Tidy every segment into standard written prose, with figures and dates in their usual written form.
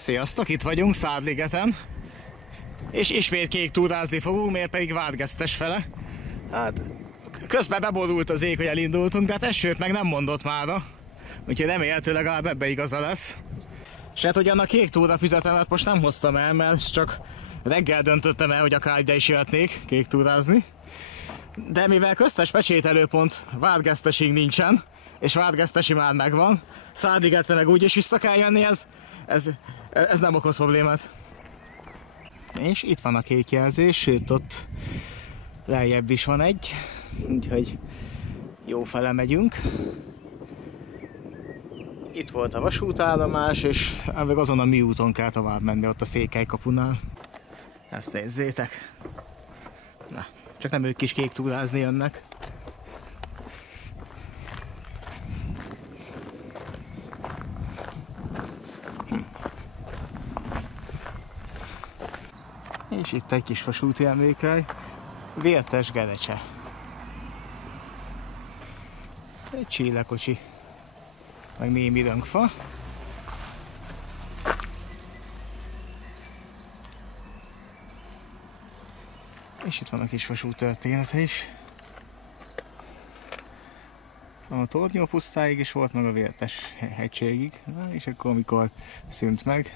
Sziasztok, itt vagyunk Szádligeten, és ismét kéktúrázni fogunk, miért pedig Várgesztes fele. Hát, közben beborult az ég, hogy elindultunk, de hát esőt meg nem mondott mára, úgyhogy remélhetőleg legalább ebbe igaza lesz. És hát ugyan a kéktúra füzetemet most nem hoztam el, mert csak reggel döntöttem el, hogy akár ide is jöhetnék kéktúrázni. De mivel köztes pecsételőpont Várgesztesig nincsen, és Várgesztesi már megvan, Szádligetre meg úgyis vissza kell jönni, ez nem okoz problémát. És itt van a kék jelzés, sőt ott lejjebb is van egy, úgyhogy jó fele megyünk. Itt volt a vasútállomás, és meg azon a mi úton kell tovább menni, ott a Székelykapunál. Ezt nézzétek! Na, csak nem ők is kéktúrázni jönnek. És itt egy kis vasúti emlékhely, Vértes Gerecse. Egy csillekocsi, meg némi rönkfa. És itt van a kis vasút története is. A Tornyó pusztáig is volt, meg a Vértes hegységig. Na, és akkor amikor szűnt meg,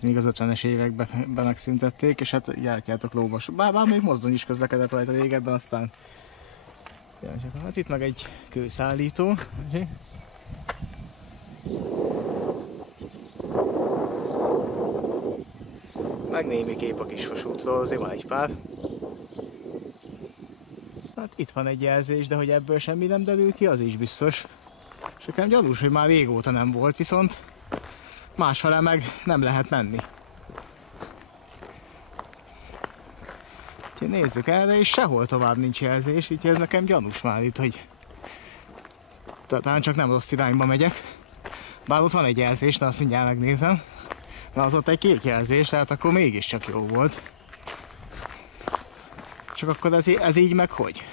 még az 50-es években megszüntették, és hát jártjátok lóvas. Bár még mozdony is közlekedett rajta régebben, aztán... Hát itt meg egy kőszállító. Meg némi kép a kisvasútról, azért van egy pár. Hát itt van egy jelzés, de hogy ebből semmi nem derül ki, az is biztos. És nekem gyanús, hogy már régóta nem volt, viszont másfele meg nem lehet menni. Úgyhogy nézzük erre, és sehol tovább nincs jelzés, úgyhogy ez nekem gyanús már itt, hogy talán csak nem rossz irányba megyek. Bár ott van egy jelzés, de azt mindjárt megnézem. Na, az ott egy kék jelzés, tehát akkor mégiscsak jó volt. Csak akkor ez így meg hogy?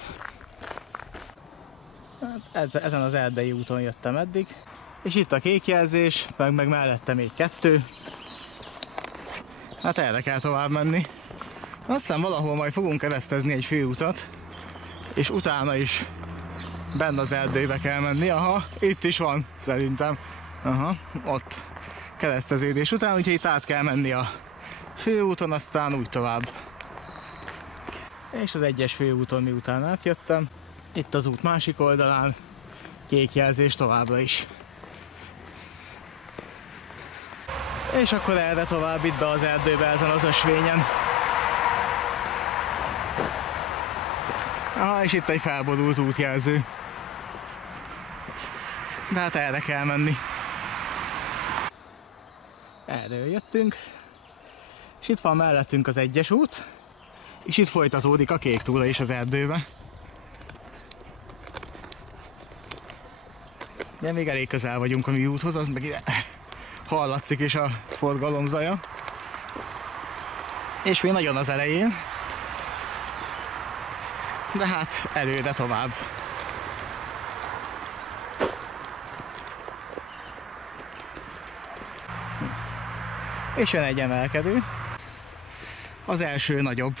Hát ezen az erdei úton jöttem eddig. És itt a kék jelzés, meg mellette még kettő. Hát erre kell tovább menni. Aztán valahol majd fogunk keresztezni egy főutat, és utána is benne az erdőbe kell menni. Aha, itt is van szerintem. Aha, ott kereszteződés után, úgyhogy itt át kell menni a főúton, aztán úgy tovább. És az egyes főúton miután átjöttem, itt az út másik oldalán kék jelzés továbbra is. És akkor erre tovább itt be az erdőbe ezen az ösvényen. Aha, és itt egy felborult útjelző. De hát erre kell menni. Erről jöttünk. És itt van mellettünk az egyes út. És itt folytatódik a kéktúra is az erdőbe. De még elég közel vagyunk a mi úthoz, az meg ide hallatszik is a forgalom zaja. És még nagyon az elején. De hát előre tovább. És jön egy emelkedő. Az első nagyobb.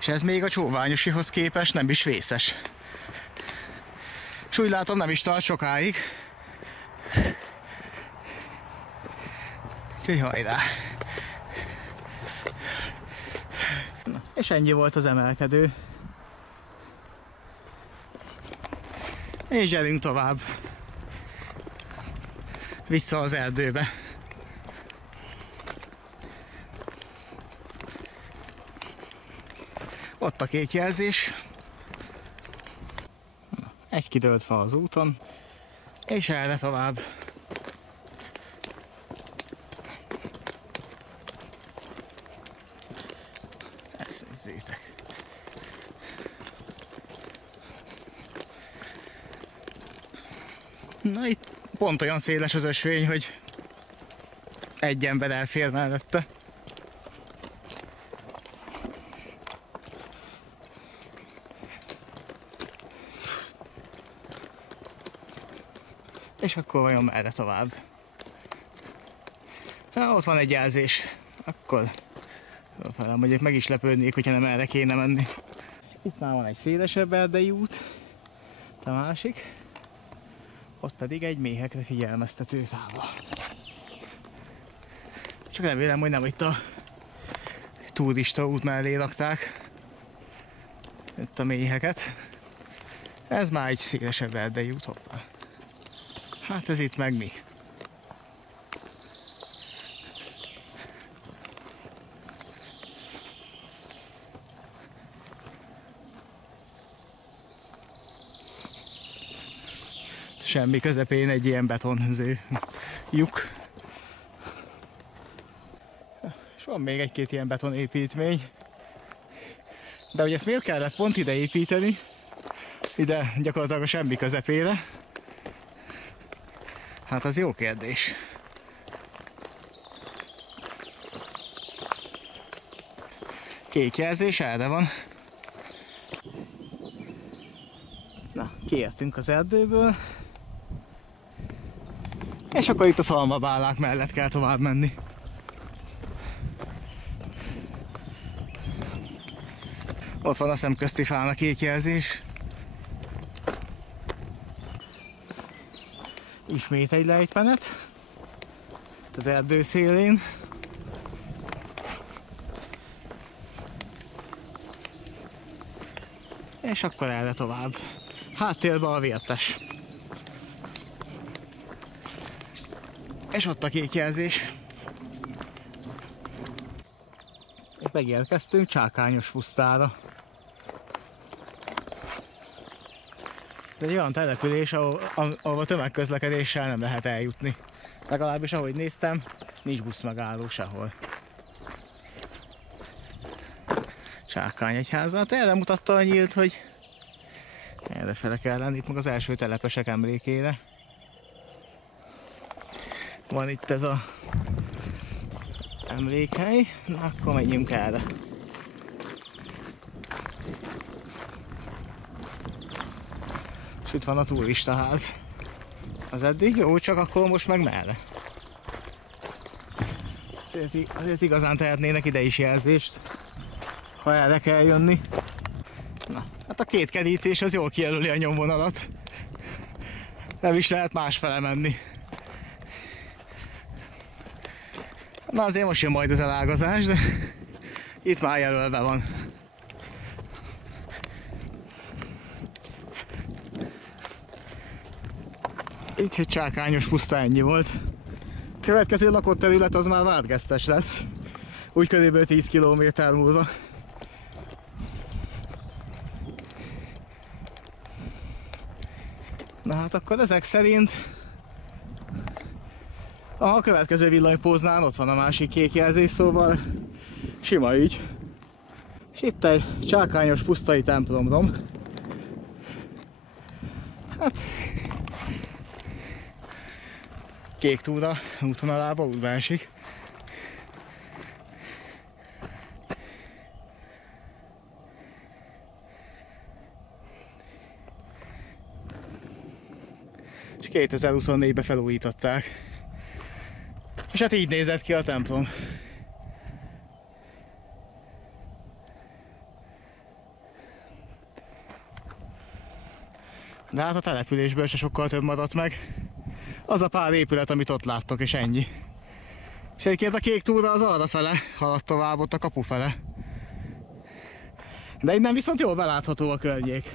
És ez még a Csóványosihoz képest nem is vészes. És úgy látom, nem is tart sokáig. Úgyhogy hajrá! Na, és ennyi volt az emelkedő. És gyerünk tovább. Vissza az erdőbe. Ott a kék jelzés. Egy kidőlt fa az úton. És erre tovább. Ezt nézzétek. Na itt pont olyan széles az ösvény, hogy egy ember elfér mellette. És akkor vajon merre tovább? Na, ott van egy jelzés. Akkor felem, mondjuk meg is lepődnék, hogyha nem erre kéne menni. Itt már van egy szélesebb erdei út, a másik. Ott pedig egy méhekre figyelmeztető tábla. Csak remélem, hogy nem itt a turista út mellé rakták itt a méheket. Ez már egy szélesebb erdei út, hoppá. Hát ez itt meg mi? Semmi közepén egy ilyen betonző lyuk. És van még egy-két ilyen betonépítmény. De hogy ezt miért kellett pont ide építeni? Ide gyakorlatilag a semmi közepére. Hát az jó kérdés. Kék jelzés, erre van. Na, kiértünk az erdőből. És akkor itt a szalmabálák mellett kell tovább menni. Ott van a szemközti fán a kék jelzés. Ismét egy lejtmenet. Itt az erdő szélén. És akkor erre tovább. Háttérben a Vértes. És ott a kék jelzés. És megérkeztünk Csákányos pusztára. Ez egy olyan település, ahol tömegközlekedéssel nem lehet eljutni. Legalábbis ahogy néztem, nincs buszmegálló sehol. Csákányegyházat. Erre mutatta a nyílt, hogy errefele kell lenni, itt meg az első telepesek emlékére. Van itt ez a emlékhely, na akkor menjünk erre. És itt van a turistaház. Az eddig jó, csak akkor most meg merre? Azért igazán tehetnének ide is jelzést, ha erre kell jönni. Na, hát a két kerítés az jól kijelöli a nyomvonalat. Nem is lehet másfele menni. Na azért most jön majd az elágazás, de itt már jelölve van. Így egy Csákányos puszta, ennyi volt. Következő lakott terület az már Vádgesztes lesz. Úgy körülbelül 10 km múlva. Na hát akkor ezek szerint a következő villanypóznál ott van a másik kék jelzés, szóval sima ügy. És itt egy Csákányos pusztai templomrom. Hát kék túra útvonalába útba esik. És 2024-ben felújították. És hát így nézett ki a templom. De hát a településből se sokkal több maradt meg. Az a pár épület, amit ott láttok, és ennyi. És egyébként a kék túra az arra fele haladt tovább, ott a kapu fele. De innen viszont jól belátható a környék.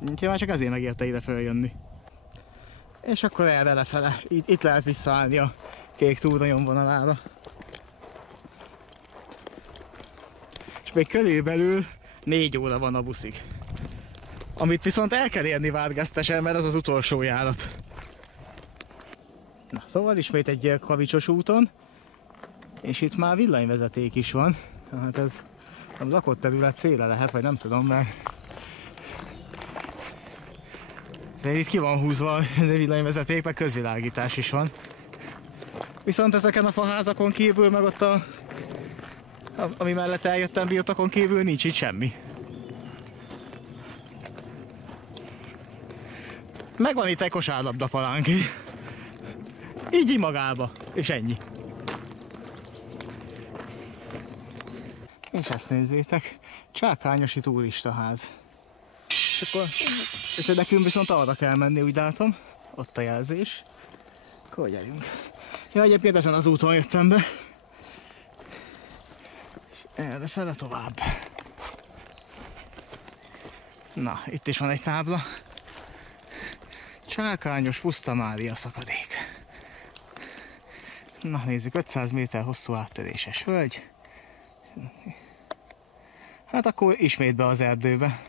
Úgyhogy már csak ezért megérte ide följönni. És akkor erre lefele. Itt lehet visszaállni a kék túra nyomvonalára. És még körülbelül 4 óra van a buszig. Amit viszont el kell érni Vádgesztesen, mert az az utolsó járat. Na, szóval ismét egy kavicsos úton. És itt már villanyvezeték is van. Hát ez a lakott terület széle lehet, vagy nem tudom, mert de itt ki van húzva ez egy villanyvezeték, meg közvilágítás is van. Viszont ezeken a faházakon kívül, meg ott ami mellett eljöttem birtokon kívül nincs itt semmi. Megvan itt egy kosárlabda palánk. Így magába, és ennyi. És ezt nézzétek, Csákányosi turistaház. És nekünk viszont arra kell menni, úgy látom. Ott a jelzés. Akkor gyerünk. Ja, egyébként ezen az úton jöttem be. És errefele tovább. Na, itt is van egy tábla. Csákányos Puszta Mária szakadék. Na nézzük, 500 méter hosszú áttöréses völgy. Hát akkor ismét be az erdőbe.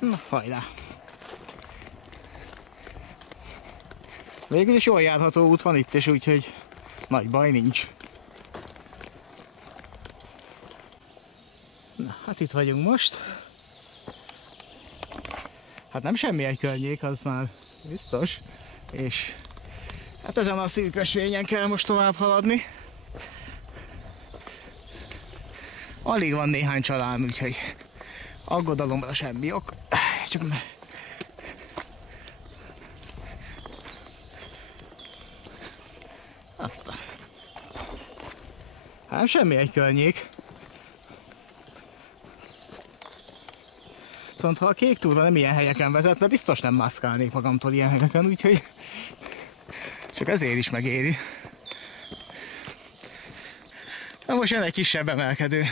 Na, hajrá! Végül is jól járható út van itt is, úgyhogy nagy baj nincs. Na, hát itt vagyunk most. Hát nem semmi egy környék, az már biztos. És hát ezen a szűkösvényen kell most tovább haladni. Alig van néhány család, úgyhogy aggodalomra semmi ok. Csak aztán. Hát semmi egy környék. Szóval ha a kék túra nem ilyen helyeken vezetne, biztos nem mászkálnék magamtól ilyen helyeken, úgyhogy csak ezért is megéri. Na most jön egy kisebb emelkedő.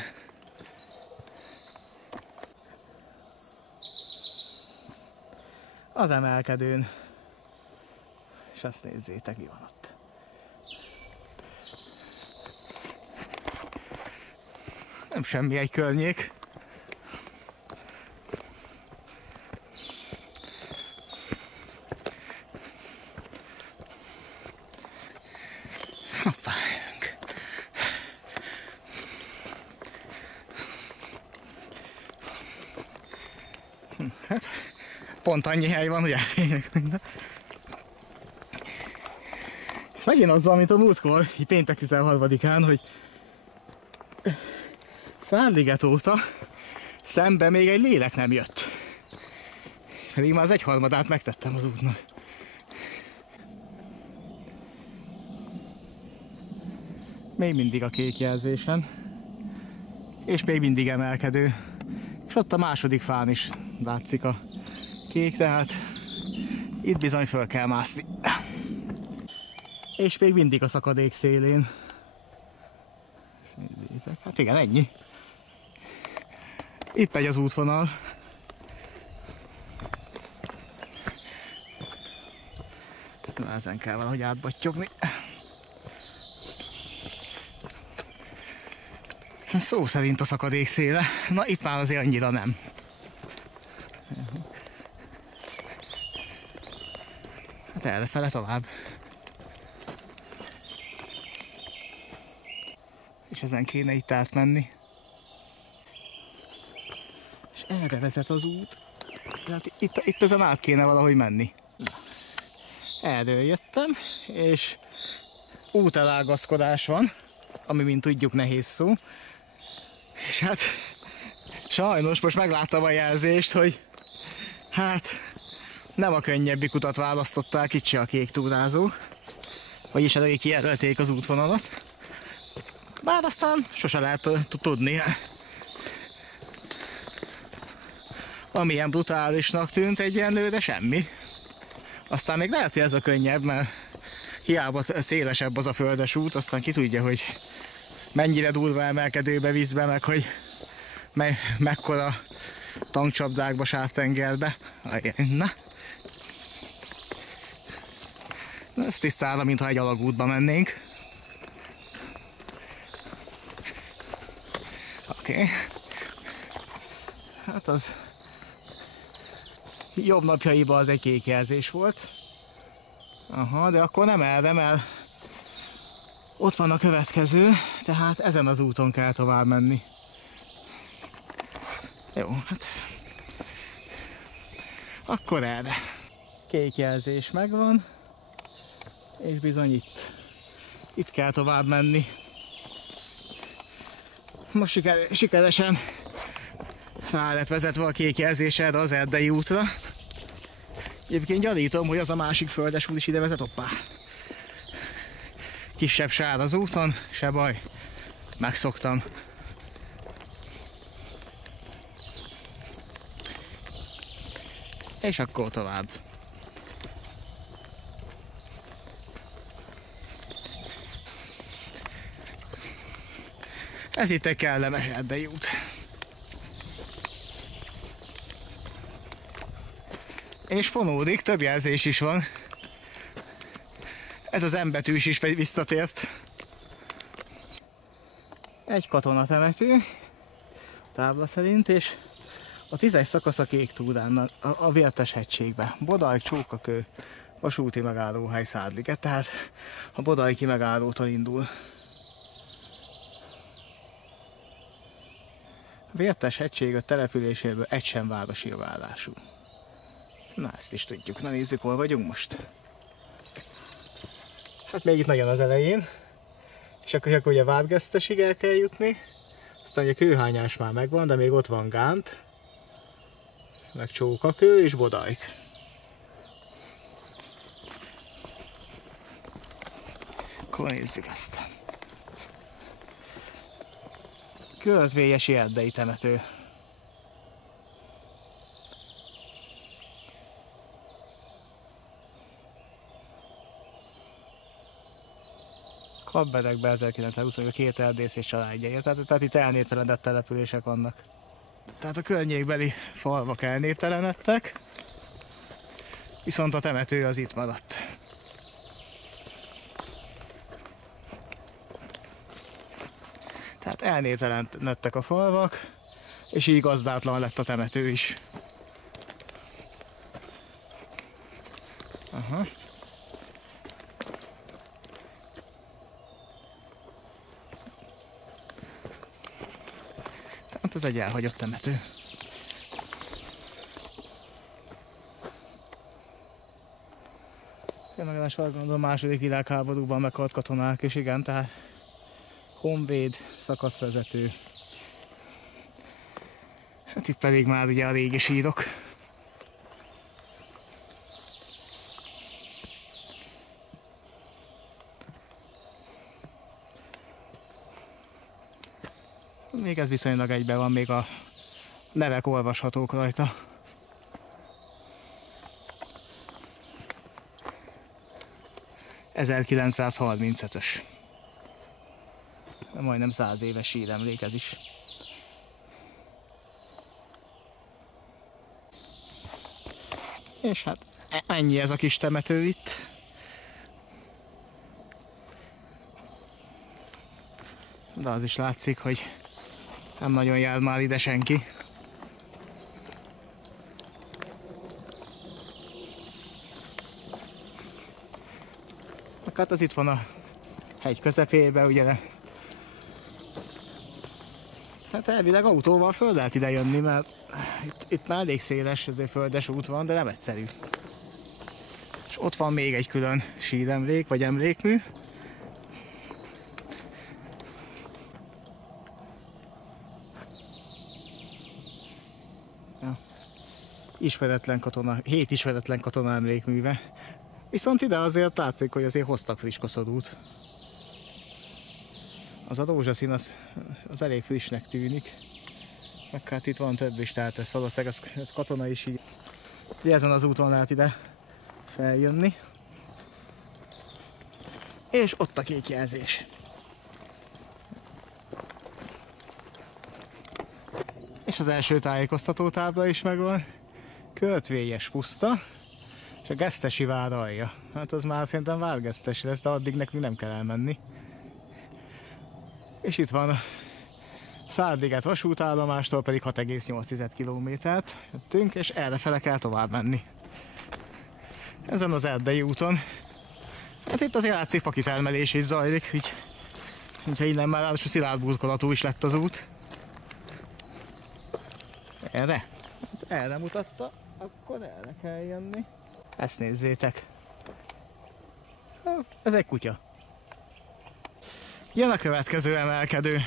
Az emelkedőn. És azt nézzétek, mi van ott. Nem semmi egy környék. Hoppá, nézzünk. Hát, pont annyi hely van, hogy elférnek minden. Megint az van, mint a múltkor, péntek 13-án, hogy Szánliget óta szembe még egy lélek nem jött. Pedig már az 1/3-át megtettem az útnak. Még mindig a kék jelzésen. És még mindig emelkedő. És ott a második fán is látszik a kék, tehát itt bizony föl kell mászni. És még mindig a szakadék szélén. Hát igen, ennyi. Itt megy az útvonal. Ezen kell valahogy átbattyogni. Szó szerint a szakadék széle. Na itt már azért annyira nem. Hát errefele tovább. És ezen kéne itt átmenni. És erre vezet az út. Tehát itt ezen át kéne valahogy menni. Erről jöttem, és útelágazkodás van, ami mint tudjuk nehéz szó. És hát sajnos most megláttam a jelzést, hogy hát nem a könnyebbik utat választották itt se a kék túrázók. Vagyis elég kijelölték az útvonalat. Bár aztán sose lehet tudni. Amilyen brutálisnak tűnt egyenlőre semmi. Aztán még lehet, hogy ez a könnyebb, mert hiába szélesebb az a földes út, aztán ki tudja, hogy mennyire durva emelkedőbe, vízbe, meg hogy mekkora tankcsapdákba, sávtengerbe. Na. Ez tisztára, mintha egy alagútba mennénk. Oké. Hát az jobb napjaiban az egy kék jelzés volt. Aha, de akkor nem erre, mert ott van a következő, tehát ezen az úton kell tovább menni. Jó, hát akkor erre. Kék jelzés megvan, és bizony itt kell tovább menni. Most sikeresen rá lett vezetve a kék jelzésed az Erdei útra. Egyébként gyanítom, hogy az a másik földes út is ide vezet. Hoppá! Kisebb sár az úton, se baj, megszoktam. És akkor tovább. Ez itt egy kellemes erdei út. És fonódik, több jelzés is van. Ez az M betűs is visszatért. Egy katonatemető, tábla szerint, és a 10-es szakasz a Kék Túrán, a Vértes hegységbe. Bodajk, Csókakő, vasúti megállóhely, Szádliget, tehát a bodajki megállótól indul. A Vértes hegység a településéből egy sem városi jogállású. Na, ezt is tudjuk. Na nézzük, hol vagyunk most. Hát még itt nagyon az elején. És akkor ugye Vádgesztesig el kell jutni. Aztán ugye Kőhányás már megvan, de még ott van Gánt. Meg Csókakő és Bodajk. Akkor nézzük ezt. Közvélyesi erdei temető. Kapberekbe 1920-ban két erdész és családjai, tehát itt elnéptelenedett települések vannak. Tehát a környékbeli falvak elnéptelenedtek, viszont a temető az itt maradt. Tehát elnéptelenedtek a falvak, és így gazdátlan lett a temető is. Aha. Tehát ez egy elhagyott temető. Különleges a második világháborúban meghalt katonák, és igen, tehát honvéd, szakaszvezető. Hát itt pedig már ugye a régi sírok. Még ez viszonylag egyben van, még a nevek olvashatók rajta. ...1935-ös. Majdnem 100 éves síremlék ez is. És hát ennyi ez a kis temető itt. De az is látszik, hogy nem nagyon jár már ide senki. Hát az itt van a hegy közepébe, ugye. Hát elvileg autóval föl lehet ide jönni, mert itt már elég széles, ezért földes út van, de nem egyszerű. És ott van még egy külön síremlék, vagy emlékmű. Ja. Ismeretlen katona, 7 ismeretlen katona emlékműve. Viszont ide azért látszik, hogy azért hoztak friss koszorút. Az a rózsaszín az elég frissnek tűnik. Meg hát itt van több is, tehát ez valószínűleg ez katona is így. Ezen az úton lehet ide feljönni. És ott a kék jelzés. És az első tájékoztató tábla is megvan. Költvélyes puszta. És a Gesztesi vár alja. Hát az már szerintem Várgesztes lesz, de addig nekünk nem kell elmenni. És itt van a Szádliget vasútállomástól pedig 6,8 kilométert jöttünk, és errefele kell tovább menni. Ezen az erdei úton. Hát itt azért látszik fakitermelés is zajlik, így hogyha innen már ráadásul szilárd burkolatú is lett az út. Erre? Hát erre mutatta, akkor erre kell jönni. Ezt nézzétek. Ez egy kutya. Jön a következő emelkedő.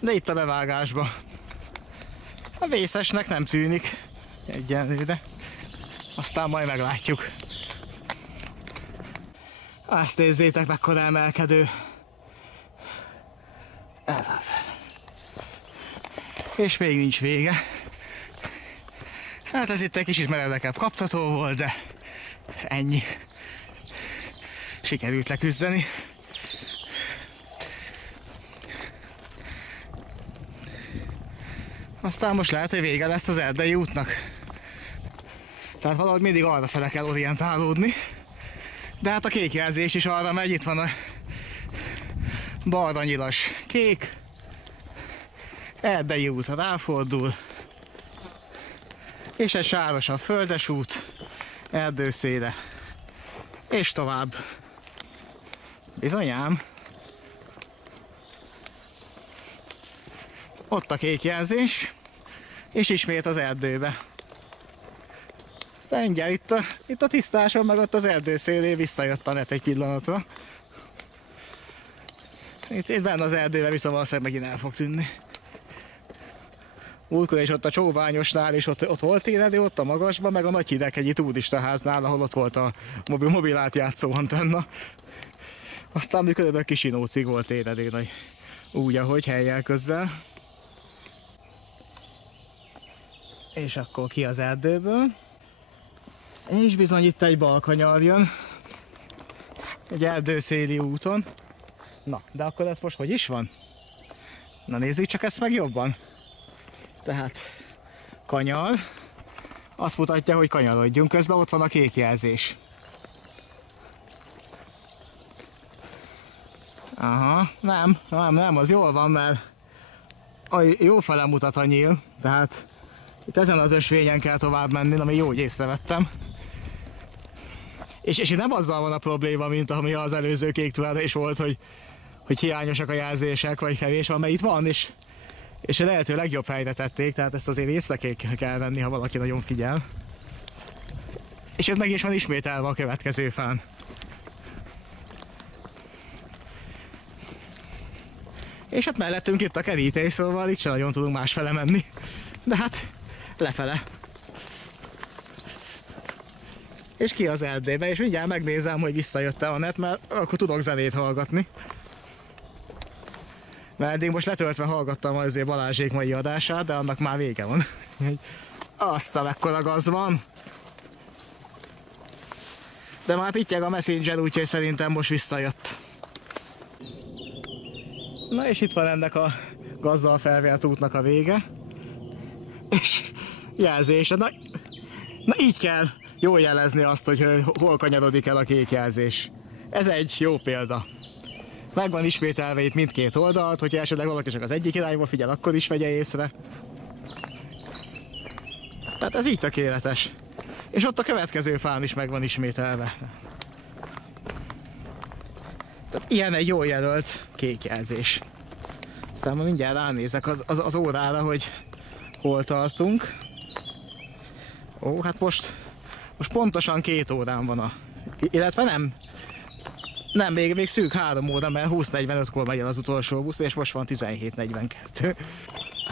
De itt a bevágásba. A vészesnek nem tűnik egyenlőre. Aztán majd meglátjuk. Azt nézzétek, mekkora emelkedő. Ez az. És még nincs vége. Hát ez itt egy kicsit meredekebb kaptató volt, de ennyi. Sikerült leküzdeni. Aztán most lehet, hogy vége lesz az erdei útnak. Tehát valahogy mindig arra fele kell orientálódni. De hát a kék jelzés is arra megy, itt van a balra nyilas kék. Erdei útra ráfordul. És egy sárosabb földes út, erdőszéle. És tovább. Bizonyám. Ott a kék jelzés. És ismét az erdőbe. Szentgyel, itt a tisztáson, meg ott az erdő szélén visszajött a net egy pillanatra. Itt benne az erdőben viszont valószínűleg megint el fog tűnni. Múltkor is ott a Csóványosnál, és ott volt éledő, ott a magasban, meg a nagy hidegegyi turistaháznál, ahol ott volt a mobil átjátszó antenna. Aztán még körülbelül Kisinócig volt éledő, úgy, ahogy helyjel közel. És akkor ki az erdőből. És bizony itt egy balkanyar jön. Egy erdőszéli úton. Na, de akkor ez most hogy is van? Na nézzük csak ezt meg jobban. Tehát kanyar. Azt mutatja, hogy kanyarodjunk. Közben ott van a kék jelzés. Aha, nem, az jól van, mert jó fele mutat a nyíl. Tehát itt ezen az ösvényen kell tovább menni, ami jó, hogy észrevettem. És nem azzal van a probléma, mint ami az előző kék túrán is volt, hogy hiányosak a jelzések, vagy kevés van, mert itt van, és a lehető legjobb helyre tették, tehát ezt azért észre kell venni, ha valaki nagyon figyel. És ez meg is van ismételve a következő fán. És hát mellettünk itt a kerítés, szóval itt sem nagyon tudunk másfele menni. De hát lefele. És ki az erdébe, és mindjárt megnézem, hogy visszajött-e a net, mert akkor tudok zenét hallgatni. Mert eddig most letöltve hallgattam azért Balázsék mai adását, de annak már vége van. Azt a mekkora gaz van. De már pittyeg a Messenger, úgyhogy szerintem most visszajött. Na és itt van ennek a gazzal felvert útnak a vége. És jelzés. Na így kell jól jelezni azt, hogy hol kanyarodik el a kék jelzés. Ez egy jó példa. Meg van ismételve itt mindkét oldalt, hogyha esetleg valaki csak az egyik irányba figyel, akkor is vegye észre. Tehát ez így tökéletes. És ott a következő fán is meg van ismételve. Tehát ilyen egy jól jelölt kék jelzés. Aztán ma mindjárt ránézek az órára, hogy hol tartunk. Ó, hát most pontosan 2 órán van illetve nem, még szűk 3 óra, mert 20:45-kor megy el az utolsó busz, és most van 17:42.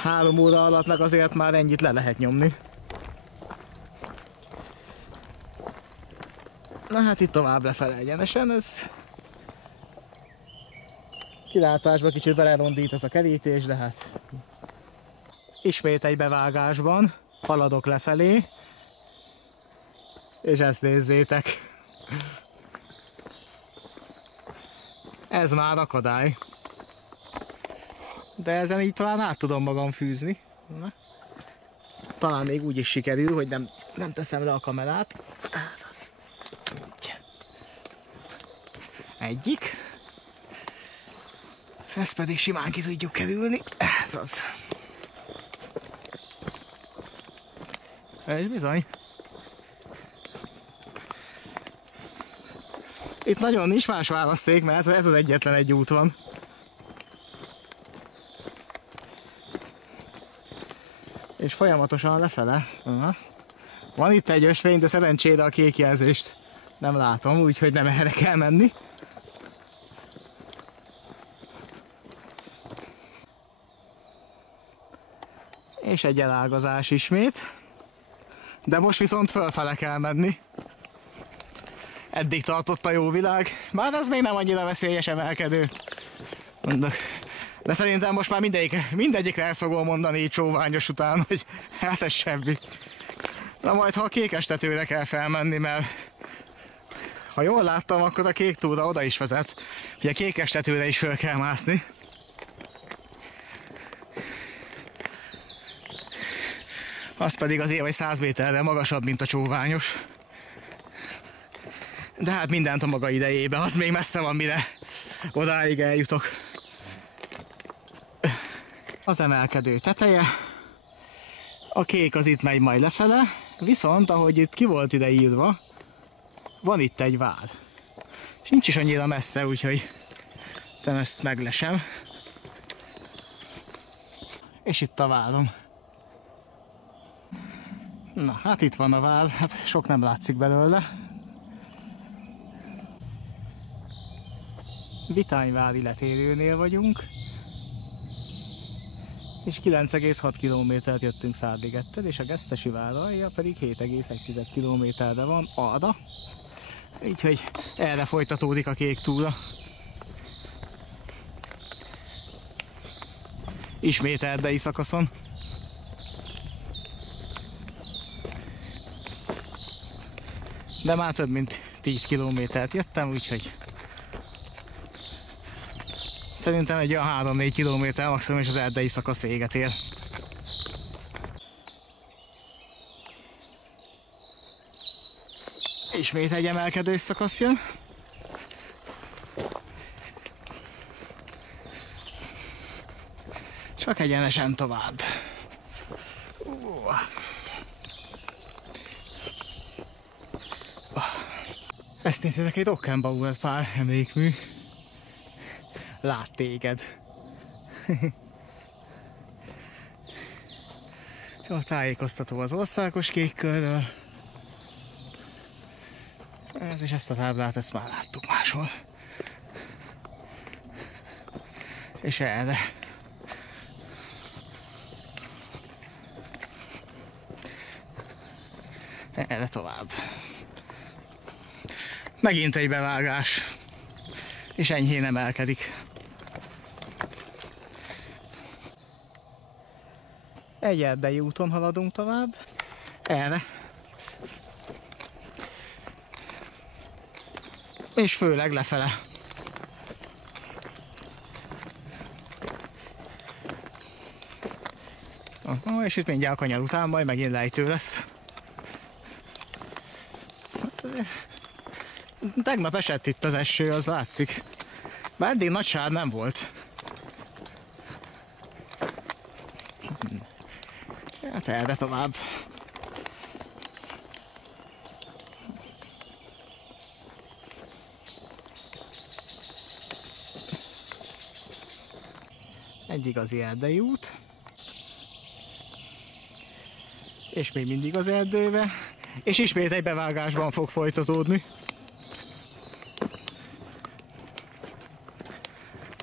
3 óra alatt meg azért már ennyit le lehet nyomni. Na hát itt tovább lefele egyenesen, ez kilátásba kicsit belerondít ez a kerítés, de hát ismét egy bevágásban haladok lefelé, és ezt nézzétek. Ez már akadály. De ezen így talán át tudom magam fűzni. Na. Talán még úgy is sikerül, hogy nem teszem le a kamerát. Ez az. Egyik. Ezt pedig simán ki tudjuk kerülni. Ez az. És bizony. Itt nagyon nincs más választék, mert ez az egyetlen egy út van. És folyamatosan lefele. Van itt egy ösvény, de szerencsére a kék jelzést nem látom, úgyhogy nem erre kell menni. És egy elágazás ismét. De most viszont fölfele kell menni. Eddig tartott a jó világ. Bár ez még nem annyira veszélyes emelkedő. De szerintem most már mindegyikre el szokol mondani így csóványos után, hogy hát ez semmi. Na majd ha a Kékestetőre kell felmenni, mert ha jól láttam, akkor a kék túra oda is vezet, hogy a Kékestetőre is föl kell mászni. Az pedig azért vagy 100 méterre magasabb, mint a csóványos. De hát mindent a maga idejében, az még messze van, mire odáig eljutok. Az emelkedő teteje. A kék az itt megy majd lefele, viszont ahogy itt ki volt ide írva, van itt egy vár. És nincs is annyira messze, úgyhogy ezt meglesem. És itt a várom. Na, hát itt van a vár, hát sok nem látszik belőle. Vitányvári letérőnél vagyunk. És 9,6 kilométert jöttünk Szárligettel, és a Gesztesi váralja pedig 7,1 kilométerre van arra. Úgyhogy erre folytatódik a kék túra. Ismét erdei szakaszon. De már több mint 10 kilométert jöttem, úgyhogy szerintem egy olyan 3-4 kilométer maximum, és az erdei szakasz véget ér. Ismét egy emelkedős szakasz jön. Csak egyenesen tovább. Ezt nézzétek, egy Rockenbauer pár emlékmű. Lát téged. Jó, tájékoztató az országos kékkörről. És ezt a táblát, ezt már láttuk máshol. És erre. Erre tovább. Megint egy bevágás. És enyhén emelkedik. Egy erdei úton haladunk tovább. Erre. És főleg lefele. És itt mindjárt a kanyar után majd megint lejtő lesz. Tegnap esett itt az eső, az látszik. Bár eddig nagy sár nem volt. Hát erre tovább. Egy igazi erdei út. És még mindig az erdőbe. És ismét egy bevágásban fog folytatódni.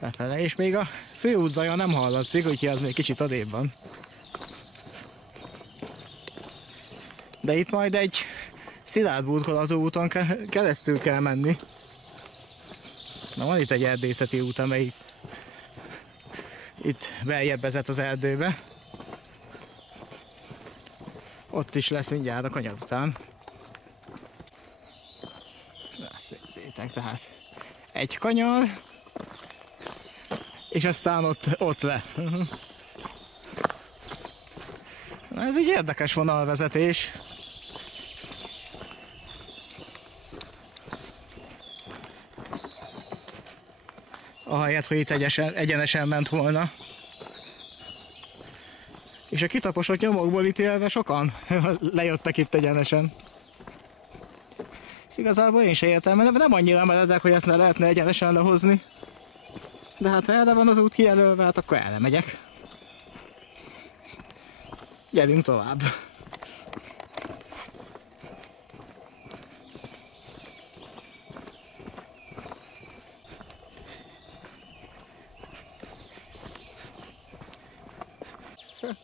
Lefele, és még a főút zaja nem hallatszik, úgyhogy az még kicsit odébb van. De itt majd egy szilárd burkolatú úton keresztül kell menni. Na, van itt egy erdészeti út, amelyik itt beljebb vezet az erdőbe. Ott is lesz mindjárt a kanyar után. Ezt nézzétek, tehát egy kanyar, és aztán ott le. Na, ez egy érdekes vonalvezetés. Ahelyett, hogy itt egyenesen ment volna. És a kitaposott nyomokból ítélve sokan lejöttek itt egyenesen. Ezt igazából én se értem, mert nem annyira meredek, hogy ezt ne lehetne egyenesen lehozni. De hát ha erre van az út kijelölve, hát akkor erre megyek. Gyerünk tovább.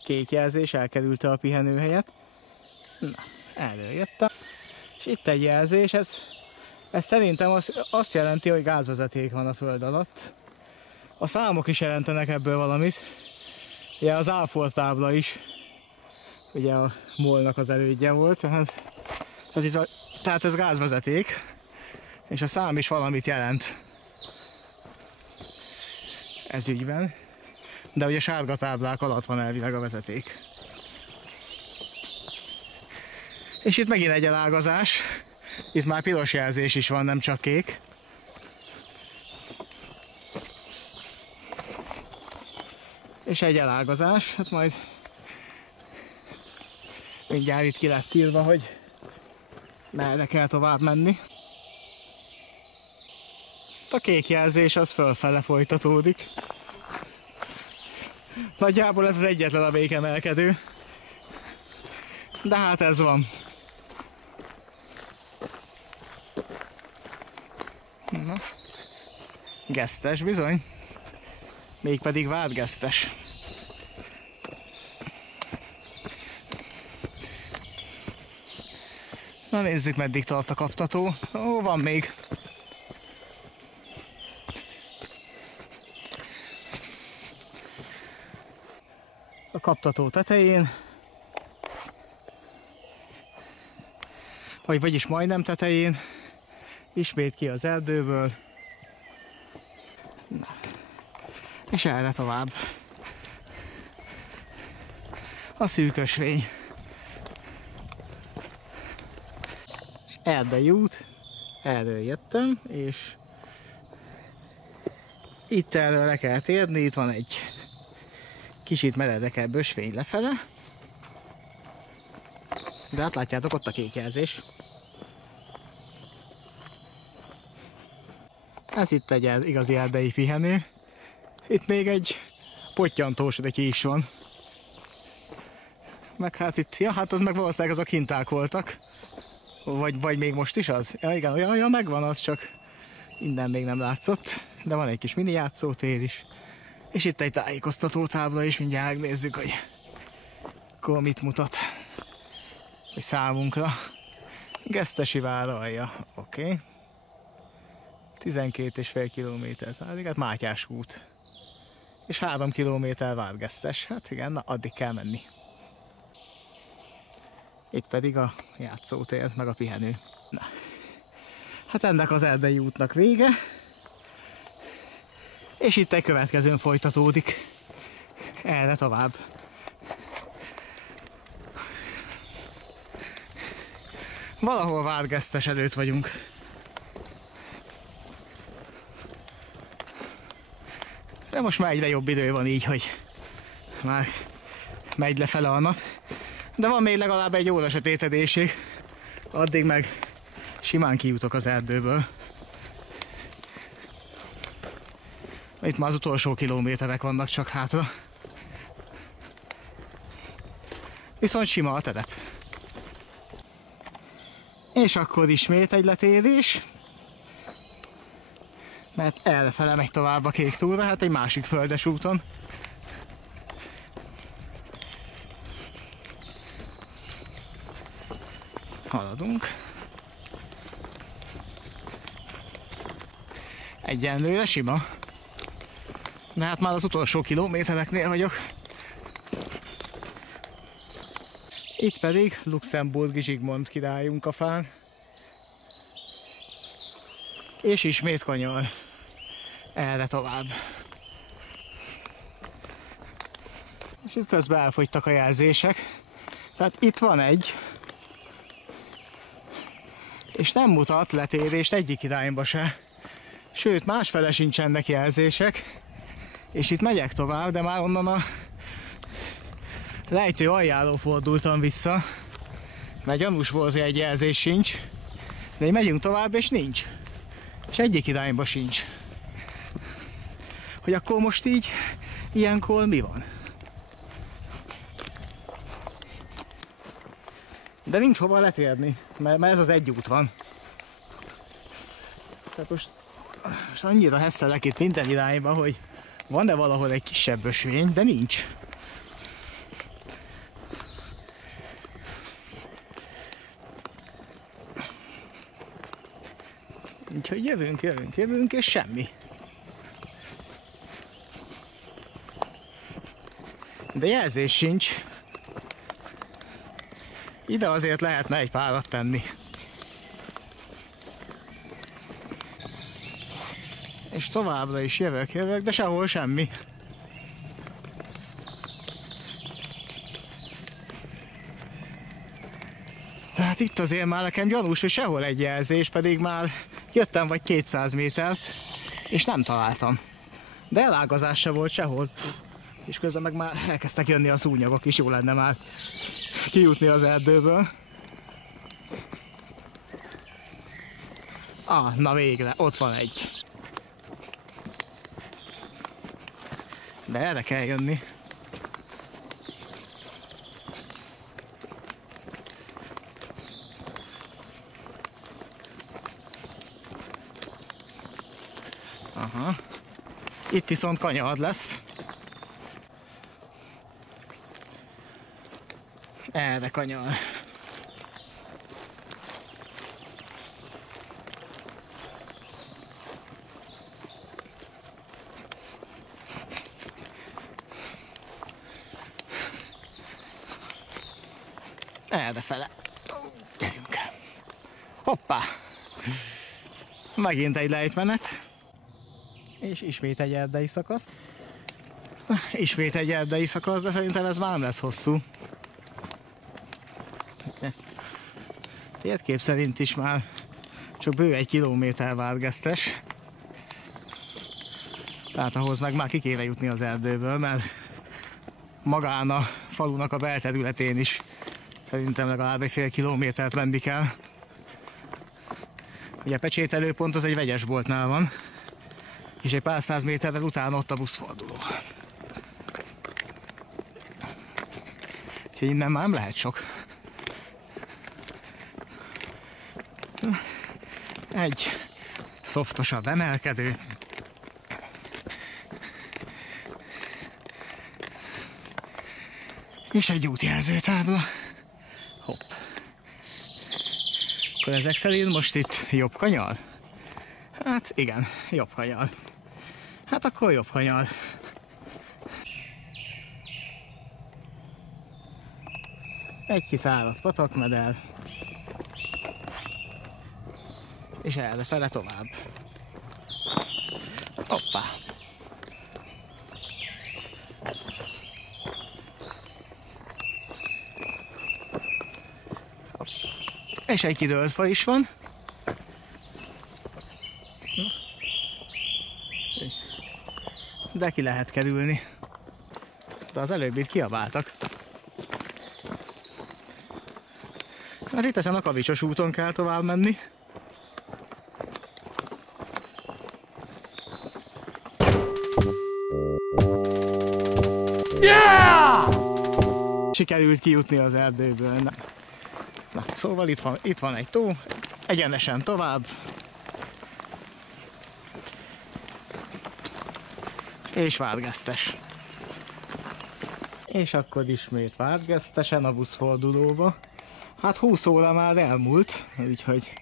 Kék jelzés elkerülte a pihenőhelyet. Na, előjöttem. És itt egy jelzés, ez szerintem azt jelenti, hogy gázvezeték van a föld alatt. A számok is jelentenek ebből valamit. Ugye az Alford tábla is, ugye a MOL-nak az elődje volt, tehát ez gázvezeték, és a szám is valamit jelent ez ügyben. De ugye sárga táblák alatt van elvileg a vezeték. És itt megint egy elágazás. Itt már piros jelzés is van, nem csak kék. És egy elágazás, hát majd mindjárt itt ki lesz írva, hogy merre kell tovább menni. A kék jelzés az fölfele folytatódik. Nagyjából ez az egyetlen a végemelkedő. De hát ez van. Na. Gesztes bizony. Mégpedig vádgesztes. Na nézzük, meddig tart a kaptató. Ó, van még. A kaptató tetején, vagyis majdnem tetején, ismét ki az erdőből, na, és erre tovább. A szűk ösvény. Erdei út, erről jöttem, és itt erről le kell térni, itt van egy kicsit meredekebb ösvény lefele. De hát látjátok, ott a kék jelzés. Ez itt egy igazi erdei pihenő. Itt még egy pottyantós reki is van. Meg hát itt, ja, hát az meg valószínűleg azok hinták voltak. Vagy még most is az? Ja igen, ja, megvan az, csak innen még nem látszott. De van egy kis mini játszótér is. És itt egy tájékoztató tábla is, mindjárt megnézzük, hogy akkor mit mutat. Hogy számunkra. Gesztesi vár alja, oké. 12,5 km, hát Mátyás út. És 3 km Vádgesztes. Hát igen, na addig kell menni. Itt pedig a játszótér, meg a pihenő. Na. Hát ennek az erdei útnak vége. És itt egy következőn folytatódik. Erre tovább. Valahol Vádgesztes előtt vagyunk. De most már egyre jobb idő van így, hogy már megy lefele a nap. De van még legalább egy óra sötétedésig. Addig meg simán kijutok az erdőből. Itt már az utolsó kilométerek vannak csak hátra. Viszont sima a terep. És akkor ismét egy letérés. Mert elfele megy tovább a kék túra, hát egy másik földes úton. Haladunk. Egyenlőre sima. De hát már az utolsó kilométereknél vagyok. Itt pedig Luxemburgi Zsigmond királyunk a fán. És ismét kanyar. Erre tovább. És itt közben elfogytak a jelzések. Tehát itt van egy. És nem mutat letérést egyik irányba se. Sőt, másfele sincsenek jelzések. És itt megyek tovább, de már onnan a lejtő aljáról fordultam vissza. Mert gyanús volt, hogy egy jelzés sincs. De így megyünk tovább, és nincs. És egyik irányba sincs. Hogy akkor most így, ilyenkor mi van? De nincs hova letérni, mert ez az egy út van. Tehát most annyira hesszelek itt minden irányba, hogy van-e valahol egy kisebb ösvény, de nincs. Úgyhogy jövünk, és semmi. De jelzés sincs. Ide azért lehetne egy párat tenni. És továbbra is jövök, de sehol semmi. Tehát itt azért már nekem gyanús, hogy sehol egy jelzés, pedig már jöttem vagy 200 métert, és nem találtam. De elágazás se volt sehol. És közben meg már elkezdtek jönni a szúnyogok is, jó lenne már kijutni az erdőből. Na végre, ott van egy. De erre kell jönni. Aha. Itt viszont kanyar lesz. Erre kanyar. Errefele. Gyerünk. Hoppá! Megint egy lejtmenet. És ismét egy erdei szakasz. Ismét egy erdei szakasz, de szerintem ez már nem lesz hosszú. Térdkép szerint is már csak bő 1 kilométer Várgesztes. Tehát ahhoz meg már ki kéne jutni az erdőből, mert magán a falunak a belterületén is szerintem legalább egy fél kilométert menni kell. Ugye a pecsételőpont az egy vegyesboltnál van, és egy pár száz méterrel utána ott a buszforduló. Úgyhogy innen már nem lehet sok. Egy szoftosabb emelkedő. És egy útjelzőtábla. Hopp. Akkor ezek szerint most itt jobb kanyar? Hát igen, jobb kanyar. Hát akkor jobb kanyar. Egy kiszáradt patakmeder. És errefele tovább. Hoppá! És egy kidőlt fa is van. De ki lehet kerülni. De az előbb itt kiabáltak. Hát itt ezen a Kavicsos úton kell tovább menni. Yeah! Sikerült kijutni az erdőből. Na, szóval itt van egy tó, egyenesen tovább. És Várgesztes. És akkor ismét Várgesztesen a buszfordulóba. Hát 20 óra már elmúlt, úgyhogy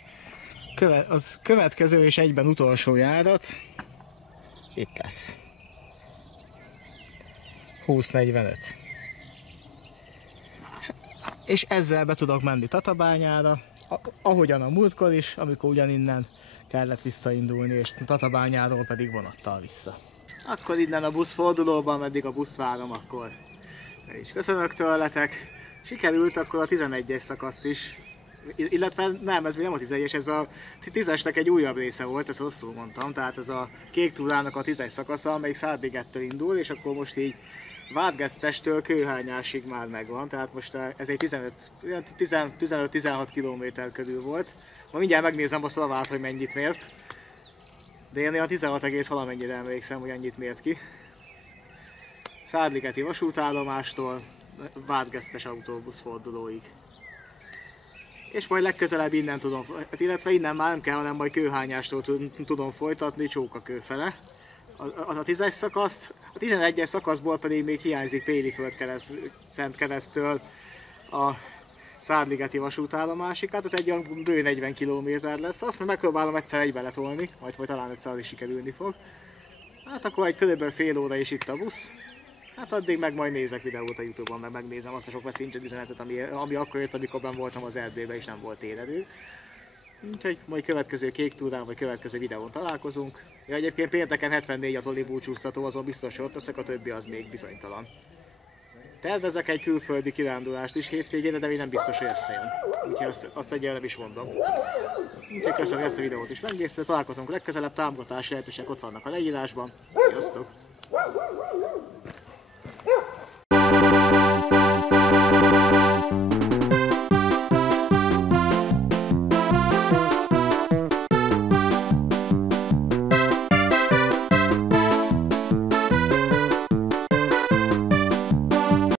az következő és egyben utolsó járat itt lesz. 20:45. És ezzel be tudok menni Tatabányára, ahogyan a múltkor is, amikor ugyaninnen kellett visszaindulni, és Tatabányáról pedig vonattal vissza. Akkor innen a buszfordulóban, ameddig a busz várom, akkor is köszönök tőletek. Sikerült akkor a 11-es szakaszt is, illetve nem, ez még nem a 11-es, ez a 10-esnek egy újabb része volt, ezt rosszul mondtam, tehát ez a Kék túrának a 10-es szakasza, amelyik Szárdigettől indul, és akkor most így Várgesztestől Kőhányásig már megvan, tehát most ez egy 15-16 km körül volt. Ma mindjárt megnézem a szlavát, hogy mennyit mért, de én a 16, valamennyire emlékszem, hogy ennyit mért ki. Szárligeti vasútállomástól Várgesztes autóbuszfordulóig. És majd legközelebb innen tudom, illetve innen már nem kell, hanem majd Kőhányástól tudom folytatni Csókakő fele. A 10-es szakaszt, a 11-es szakaszból pedig még hiányzik Péliföld Szentkereszttől a Szádligeti vasútállomásig, hát ez egy olyan bő 40 km lesz, azt majd megpróbálom egyszer egybe letolni, majd talán egyszer az is sikerülni fog. Hát akkor egy körülbelül fél óra is itt a busz. Hát addig meg majd nézek videót a Youtube-on, meg megnézem azt a sok messenger üzenetet, ami akkor jött, amikor ben voltam az erdőben és nem volt éledő. Úgyhogy majd következő kék túrán, vagy következő videón találkozunk. Ja, egyébként pénteken 74 az Oli búcsúztató, azon biztos, hogy ott leszek, a többi az még bizonytalan. Tervezek egy külföldi kirándulást is hétvégére, de még nem biztos, hogy összejön. Úgyhogy azt egyelőre nem is mondom. Úgyhogy köszönöm, hogy ezt a videót is megnézte, találkozunk legközelebb, támogatási lehetőségek ott vannak a leírásban. Sziasztok!